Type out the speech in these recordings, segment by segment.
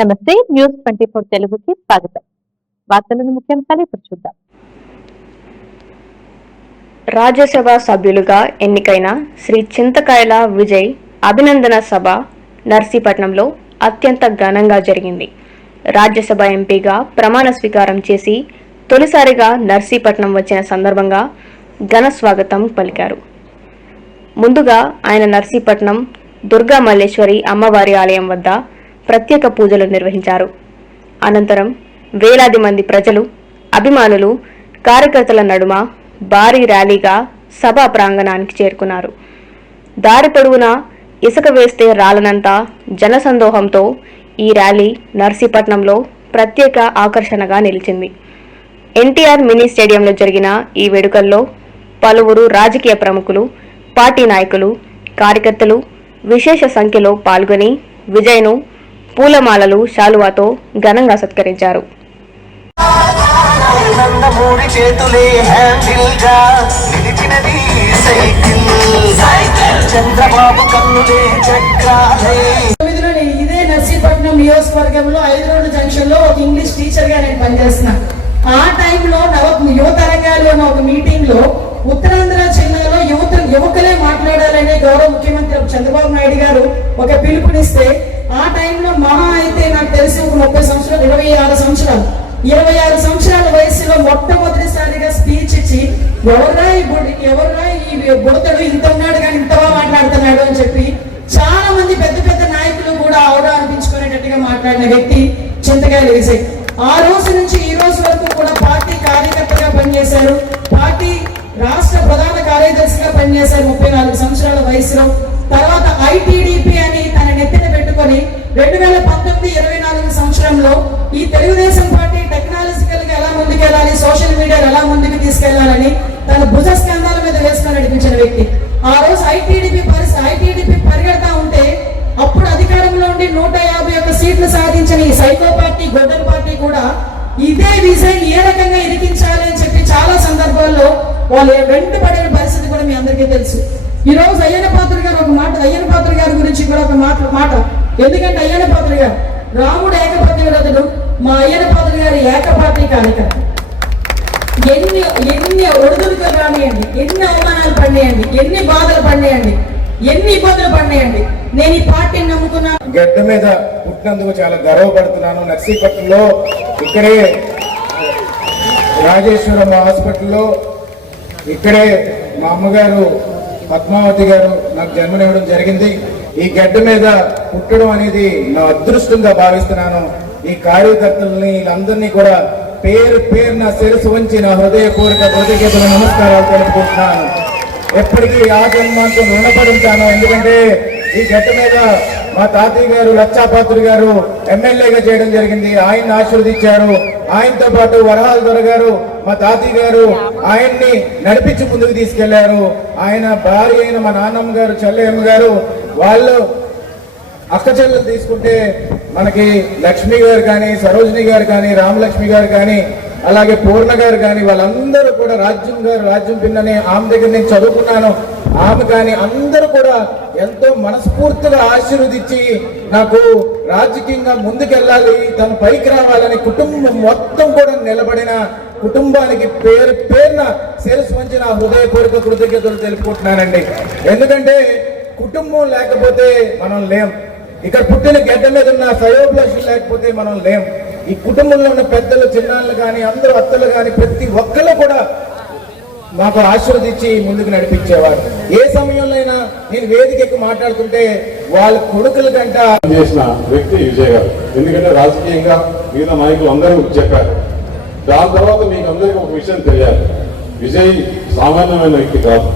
నమస్తే న్యూస్ 24 తెలుగుకి స్వాగతం. వార్తలను ముఖ్యాంశాలు ఇప్పుడు చూద్దాం. రాజ్యసభ సభ్యులుగా ఎన్నికైన శ్రీ చింతకాయల విజయ్ అభినందన సభ నర్సీపట్నంలో అత్యంత ఘనంగా జరిగింది. రాజ్యసభ ఎంపీగా ప్రమాణ స్వీకారం చేసి తొలిసారిగా నర్సీపట్నం వచ్చిన సందర్భంగా ఘన స్వాగతం పలికారు. ముందుగా ఆయన నర్సీపట్నం దుర్గా మల్లేశ్వరి అమ్మవారి ఆలయం వద్ద ప్రత్యేక పూజలు నిర్వహించారు. అనంతరం వేలాది మంది ప్రజలు, అభిమానులు, కార్యకర్తల నడుమ భారీ ర్యాలీగా సభా ప్రాంగణానికి చేరుకున్నారు. దారి పొడవునా ఇసుక వేస్తే రాలనంత జనసందోహంతో ఈ ర్యాలీ నర్సీపట్నంలో ప్రత్యేక ఆకర్షణగా నిలిచింది. ఎన్టీఆర్ మినీ స్టేడియంలో జరిగిన ఈ వేడుకల్లో పలువురు రాజకీయ ప్రముఖులు, పార్టీ నాయకులు, కార్యకర్తలు విశేష సంఖ్యలో పాల్గొని విజయ్ను పూలమాలలు, శాలువాతో ఘనంగా సత్కరించారు. ఇదే నర్సీపట్నం నియోజకవర్గంలో 5 రోడ్ల జంక్షన్ లో ఒక ఇంగ్లీష్ టీచర్ గా నేను పనిచేస్తున్నా. ఆ టైంలో యువత రంగాలు అన్న ఒక మీటింగ్ లో ఉత్తరాంధ్ర జిల్లాలో యువకులే మాట్లాడాలనే గౌరవ ముఖ్యమంత్రి చంద్రబాబు నాయుడు గారు ఒక పిలుపునిస్తే ఆ టైంలో మహా అయితే నాకు తెలిసి ఒక 30 సంవత్సరాలు 26 సంవత్సరాల వయసులో మొట్టమొదటిసారిగా స్పీచ్ ఇచ్చి ఎవర్రా ఈ బుడతడు ఇంత ఉన్నాడు కానీ ఇంతగా మాట్లాడుతున్నాడు అని చెప్పి చాలా మంది పెద్ద పెద్ద నాయకులు కూడా ఆవిడ అనిపించుకునేటట్టుగా మాట్లాడిన వ్యక్తి చింతకాయల విజయ్. ఆ రోజు నుంచి ఈ రోజు వరకు కూడా పార్టీ కార్యకర్తగా పనిచేశారు, పార్టీ రాష్ట్ర ప్రధాన కార్యదర్శిగా పనిచేశారు 34 సంవత్సరాల వయసులో. తర్వాత ఐటీడీపీ అని తన నెత్తిన పెట్టుకొని 2019-24 సంవత్సరంలో ఈ తెలుగుదేశం పార్టీ టెక్నాలజికల్ గా ఎలా ముందుకెళ్ళాలి, సోషల్ మీడియాలో ఎలా ముందుకు తీసుకెళ్లాలని తన భుజ స్కంధాల మీద వేసుకొని నడిపించిన వ్యక్తి. ఆ రోజు ఐటీడీపీ పరిగెడతా ఉంటే అప్పుడు అధికారంలో ఉండి 151 సీట్లు సాధించిన ఈ సైకో పార్టీ, గొడ్డల పార్టీ కూడా ఇదే విజయ్ ఏ రకంగా ఇరికించాలి అని చెప్పి చాలా సందర్భాల్లో వాళ్ళు వెంటపడిన పరిస్థితి కూడా మీ అందరికీ తెలుసు. ఈ రోజు అయ్యన్న పాత్ర గారి గురించి కూడా ఒక మాట ఎందుకంటే అయ్యన్న పాత్ర గారు రాముడు ఏకపాత్ర విరోధుడు, మా అయ్యన్న పాత్ర గారి ఏకపాత్రి కార్యకర్త. ఎన్ని ఒడిదుడుకులు రానియండి, ఎన్ని అవమానాలు పడినాయండి, ఎన్ని బాధలు పడినాయండి, ఎన్ని ఇబ్బందులు పడినాయండి, నేను ఈ పార్టీని నమ్ముకున్నా. గడ్డ మీద పుట్టినందుకు చాలా గర్వపడుతున్నాను. నర్సీపట్నంలో ఇక్కడే రాజేశ్వరం హాస్పిటల్లో ఇక్కడే మా అమ్మగారు పద్మావతి గారు నాకు జన్మనివ్వడం జరిగింది. ఈ గడ్డ మీద పుట్టడం అనేది నా అదృష్టంగా భావిస్తున్నాను. ఈ కార్యకర్తలని వీళ్ళందరినీ కూడా పేరున శిరసు వంచి నా హృదయపూర్వక కృతజ్ఞతలు నమస్కారాలు తెలుపుకుంటున్నాను. ఎప్పటికీ ఆ జన్మంతో రుణపడి ఉంటాను. ఎందుకంటే ఈ గడ్డ మీద మా తాతయ్య గారు లచ్చాపాత్రి గారు ఎమ్మెల్యేగా చేయడం జరిగింది. ఆయన్ని ఆశీర్వదించారు. ఆయనతో పాటు వరహాల దొర గారు మా తాతయ్య గారు ఆయన్ని నడిపించి ముందుకు తీసుకెళ్లారు. ఆయన భార్య అయిన మా నాన్నమ్మ గారు చెల్లెమ్మ గారు వాళ్ళు అక్క చెల్లెలు తీసుకుంటే మనకి లక్ష్మి గారు కానీ, సరోజిని గారు కానీ, రామలక్ష్మి గారు కానీ, అలాగే పూర్ణ గారు కానీ వాళ్ళందరూ కూడా రాజ్యం పిన్ననే ఆమె దగ్గర నేను చదువుకున్నాను. ఆమె కానీ అందరూ కూడా ఎంతో మనస్ఫూర్తిగా ఆశీర్వదించి నాకు రాజకీయంగా ముందుకెళ్ళాలి, తను పైకి రావాలని కుటుంబం మొత్తం కూడా నిలబడిన కుటుంబానికి పేరున శిరస్సు వంచి నా హృదయపూర్వక కృతజ్ఞతలు తెలుపుకుంటున్నానండి. ఎందుకంటే కుటుంబం లేకపోతే మనం లేం. ఇక్కడ పుట్టిన గడ్డ మీద ఉన్న సయోభిలాషులు లేకపోతే మనం లేం. ఈ కుటుంబంలో ఉన్న పెద్దలు, చిన్నాళ్ళు కానీ, అందరూ అత్తలు కానీ ప్రతి ఒక్కరు కూడా మాకు ఆశీర్వదించి ముందుకు నడిపించేవారు. ఏ సమయంలో అయినా నేను వేదిక ఎక్కువ మాట్లాడుతుంటే వాళ్ళ కొడుకుల కంట చేసిన వ్యక్తి విజయ్ గారు. ఎందుకంటే రాజకీయంగా మిగతా నాయకులు అందరూ చెప్పారు. దాని తర్వాత మీకు అందరికీ ఒక విషయం తెలియాలి, విజయ్ సామాన్యమైన వ్యక్తి కాదు.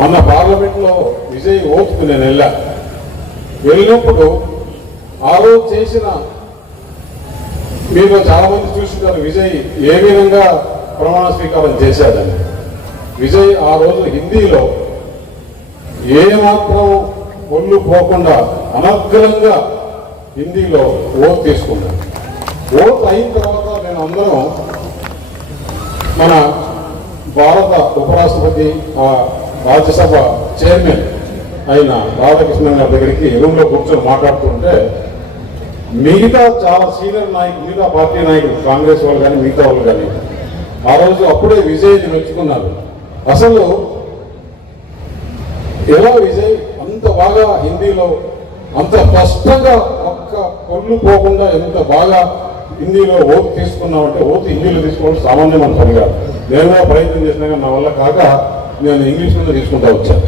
మొన్న పార్లమెంట్లో విజయ్ ఓటుకు నేను వెళ్ళినప్పుడు ఆ రోజు చేసిన మీరు చాలా మంది చూస్తున్నారు విజయ్ ఏ విధంగా ప్రమాణ స్వీకారం చేశాడని. విజయ్ ఆ రోజు హిందీలో ఏమాత్రం ఒళ్ళు పోకుండా అనర్గళంగా హిందీలో ఓట్ తీసుకున్నాడు. ఓట్ అయిన తర్వాత నేను అందరం మన భారత ఉపరాష్ట్రపతి రాజ్యసభ చైర్మన్ అయిన రాధాకృష్ణన్ గారి దగ్గరికి రూమ్లో కూర్చొని మాట్లాడుతుంటే మిగతా చాలా సీనియర్ నాయకులు, మిగతా పార్టీ నాయకులు, కాంగ్రెస్ వాళ్ళు కానీ మిగతా వాళ్ళు కానీ ఆ రోజు అప్పుడే విజయ్ని మెచ్చుకున్నారు. అసలు ఎలా విజయ్ అంత బాగా హిందీలో అంత స్పష్టంగా ఒక్క కొల్లు పోకుండా ఎంత బాగా హిందీలో ఓటు తీసుకున్నామంటే, ఓటు హిందీలో తీసుకోవడం సామాన్యమైన పని కాదు. నేను కూడా ప్రయత్నం చేసినా కానీ నా వల్ల కాక నేను ఇంగ్లీష్లోనే తీసుకుంటూ వచ్చాను.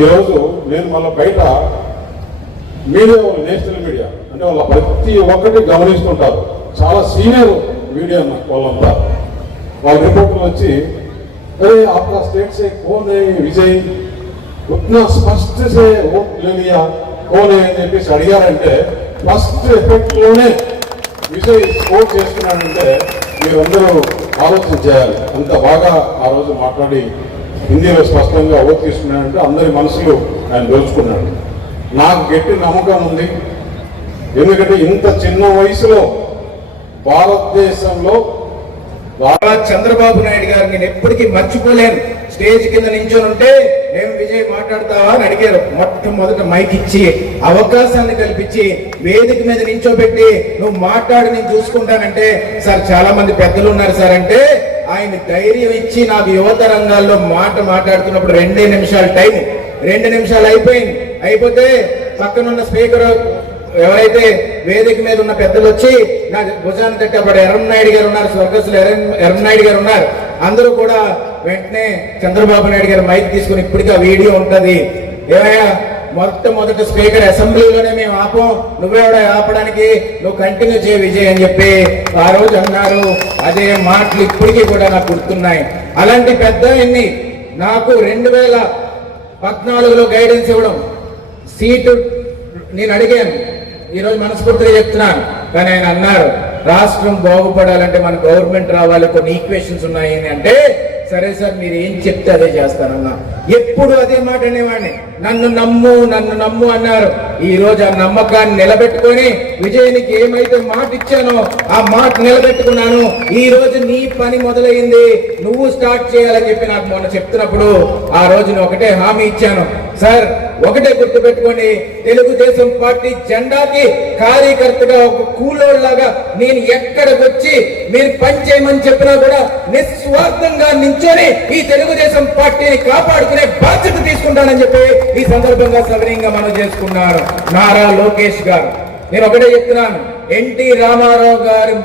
ఈరోజు నేను మళ్ళీ బయట మీడియా వాళ్ళు, నేషనల్ మీడియా అంటే వాళ్ళ ప్రతి ఒక్కటి గమనిస్తుంటారు. చాలా సీనియర్ మీడియా వాళ్ళంతా, వాళ్ళ రిపోర్టర్లు వచ్చి अरे आपका स्टेट से कौन है विजय उतना स्पष्ट से वोट ले लिया कौन है అని చెప్పేసి అడిగారంటే ఫస్ట్ ఎఫెక్ట్ లోనే విజయ్ స్కోర్ చేసుకున్నాడంటే మీరందరూ ఆలోచన చేయాలి. అంత బాగా ఆ రోజు మాట్లాడి హిందీలో స్పష్టంగా ఓటు తీసుకున్నాడంటే అందరి మనసులు ఆయన దోచుకున్నాడు. నాకు గట్టి నమ్మకం ఉంది. ఎందుకంటే ఇంత చిన్న వయసులో భారతదేశంలో చంద్రబాబు నాయుడు గారు నేను ఎప్పటికీ మర్చిపోలేను. స్టేజ్ కింద నించొని ఉంటే నేను విజయ్ మాట్లాడతావా అని అడిగారు. మొట్టమొదట మైక్ ఇచ్చి అవకాశాన్ని కల్పించి వేదిక మీద నించోబెట్టి నువ్వు మాట్లాడి నేను చూసుకుంటానంటే, సార్ చాలా మంది పెద్దలు ఉన్నారు సార్ అంటే ఆయన ధైర్యం ఇచ్చి నాకు యువత రంగాల్లో మాట్లాడుతున్నప్పుడు 2 నిమిషాలు టైం, 2 నిమిషాలు అయిపోతే పక్కనున్న స్పీకర్ ఎవరైతే వేదిక మీద ఉన్న పెద్దలు వచ్చి నా భుజాన్ని తట్టబడి ఎర్రన్నాయుడు గారు ఉన్నారు, స్వర్గస్థులు ఎర్రన్నాయుడు గారు ఉన్నారు, అందరూ కూడా వెంటనే చంద్రబాబు నాయుడు గారు మైక్ తీసుకుని ఇప్పటికీ ఆ వీడియో ఉంటది, ఏమయ్యా మొట్టమొదటి స్పీకర్ అసెంబ్లీలోనే మేము ఆపం, నువ్వెవడ ఆపడానికి, నువ్వు కంటిన్యూ చేయ విజయ్ అని చెప్పి ఆ రోజు అన్నారు. అదే మాటలు ఇప్పటికీ కూడా నాకు గుర్తున్నాయి. అలాంటి పెద్ద ఎన్ని నాకు 2014లో గైడెన్స్ ఇవ్వడం, సీటు నేను అడిగాను, ఈరోజు మనస్ఫూర్తిగా చెప్తున్నాను. కానీ ఆయన అన్నారు రాష్ట్రం బాగుపడాలంటే మన గవర్నమెంట్ రావాలి, కొన్ని ఈక్వేషన్స్ ఉన్నాయి అని అంటే, సరే సార్ మీరు ఏం చెప్తే అదే చేస్తానన్నా. ఎప్పుడు అదే మాట అనేవాడిని, నన్ను నమ్ము అన్నారు. ఈ రోజు ఆ నమ్మకాన్ని నిలబెట్టుకొని విజయానికి ఏమైతే మాట ఇచ్చానో ఆ మాట నిలబెట్టుకున్నాను. ఈ రోజు నీ పని మొదలైంది, నువ్వు స్టార్ట్ చేయాలని చెప్పి నాకు మొన్న చెప్తున్నప్పుడు ఆ రోజు ఒకటే హామీ ఇచ్చాను, సార్ ఒకటే గుర్తు పెట్టుకోండి, తెలుగుదేశం పార్టీ జెండాకి కార్యకర్తగా ఒక కూలోళ్ళలాగా నేను ఎక్కడికి వచ్చి మీరు పని చేయమని చెప్పినా కూడా నిస్వార్థంగా నించొని ఈ తెలుగుదేశం పార్టీని కాపాడుకునే బాధ్యత తీసుకుంటానని చెప్పి ఈ సందర్భంగా సవినయంగా మనం చేసుకున్నారు. నారా లోకేష్ గారు, నేను ఒకటే చెప్తున్నాను, ఎన్టీ రామారావు గారు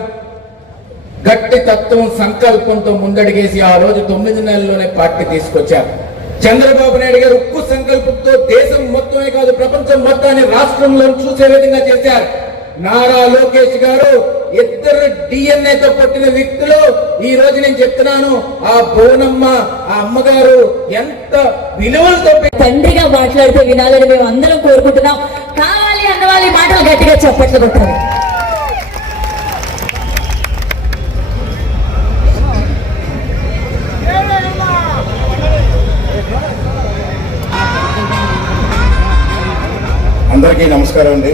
గట్టి తత్వం సంకల్పంతో ముందడిగేసి ఆ రోజు 9 నెలల్లోనే పార్టీ తీసుకొచ్చారు. చంద్రబాబు నాయుడు గారు ఉక్కు సంకల్పంతో దేశం మొత్తమే కాదు ప్రపంచం మొత్తాన్ని రాష్ట్రంలో చూసే విధంగా చేశారు. నారా లోకేష్ గారు ఇద్దరు డిఎన్ఏతో పుట్టిన వ్యక్తులు. ఈ రోజు నేను చెప్తున్నాను, ఆ బోనమ్మ ఆ అమ్మగారు ఎంత విలువలతో తండ్రిగా మాట్లాడితే వినాలని మేము అందరం కోరుకుంటున్నాం. కావాలి అన్న వాళ్ళ మాటలు గట్టిగా చప్పట్లు కొట్టాలి. అందరికీ నమస్కారం అండి.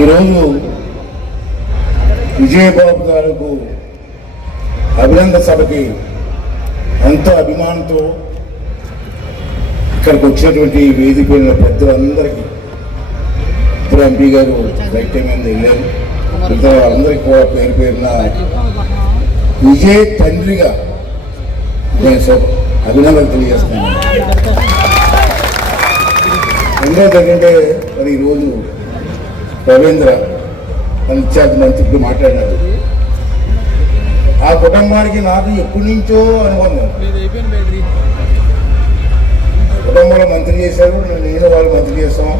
ఈరోజు విజయబాబు గారికి అభినందన సభకి ఎంతో అభిమానంతో ఇక్కడికి వచ్చినటువంటి వేదిక పెద్దలందరికీ, ఇప్పుడు ఎంపీ గారు రైట్ టైం మీద వెళ్ళారు, మిగతా వాళ్ళందరికీ కూడా పేరు పేరున విజయ్ తండ్రిగా నేను అభినందనలు తెలియజేస్తున్నాను. రెండోది ఏంటంటే మరి ఈరోజు రవీంద్ర పంచాయతీ మంత్రులు మాట్లాడినారు. ఆ కుటుంబానికి నాకు ఎప్పటి నుంచో అనుబంధం. కుటుంబంలో మంత్రి చేశారు, నేను వాళ్ళు మంత్రి చేస్తాం.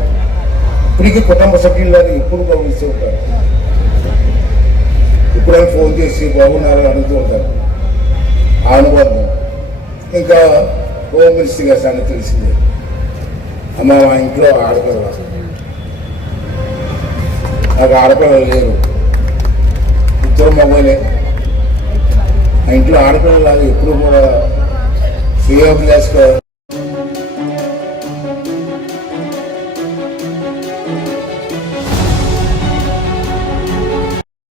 ఇప్పటికీ కుటుంబ సభ్యులను ఎప్పుడు గౌరవిస్తూ ఉంటారు. ఎప్పుడైనా ఫోన్ చేసి బాగున్నారని అడుగుతూ ఉంటారు. ఆ అనుబంధం ఇంకా హోమ్ మినిస్టర్ గారి సంగతి తెలిసిందే. అమ్మ మా ఇంట్లో ఆడపిల్ల, నాకు ఆడపిల్లలు లేరు, ఇద్దరు మొబైలే. ఆ ఇంట్లో ఆడపిల్లలాగా ఎప్పుడు కూడా శ్రేయోభిలాష్గా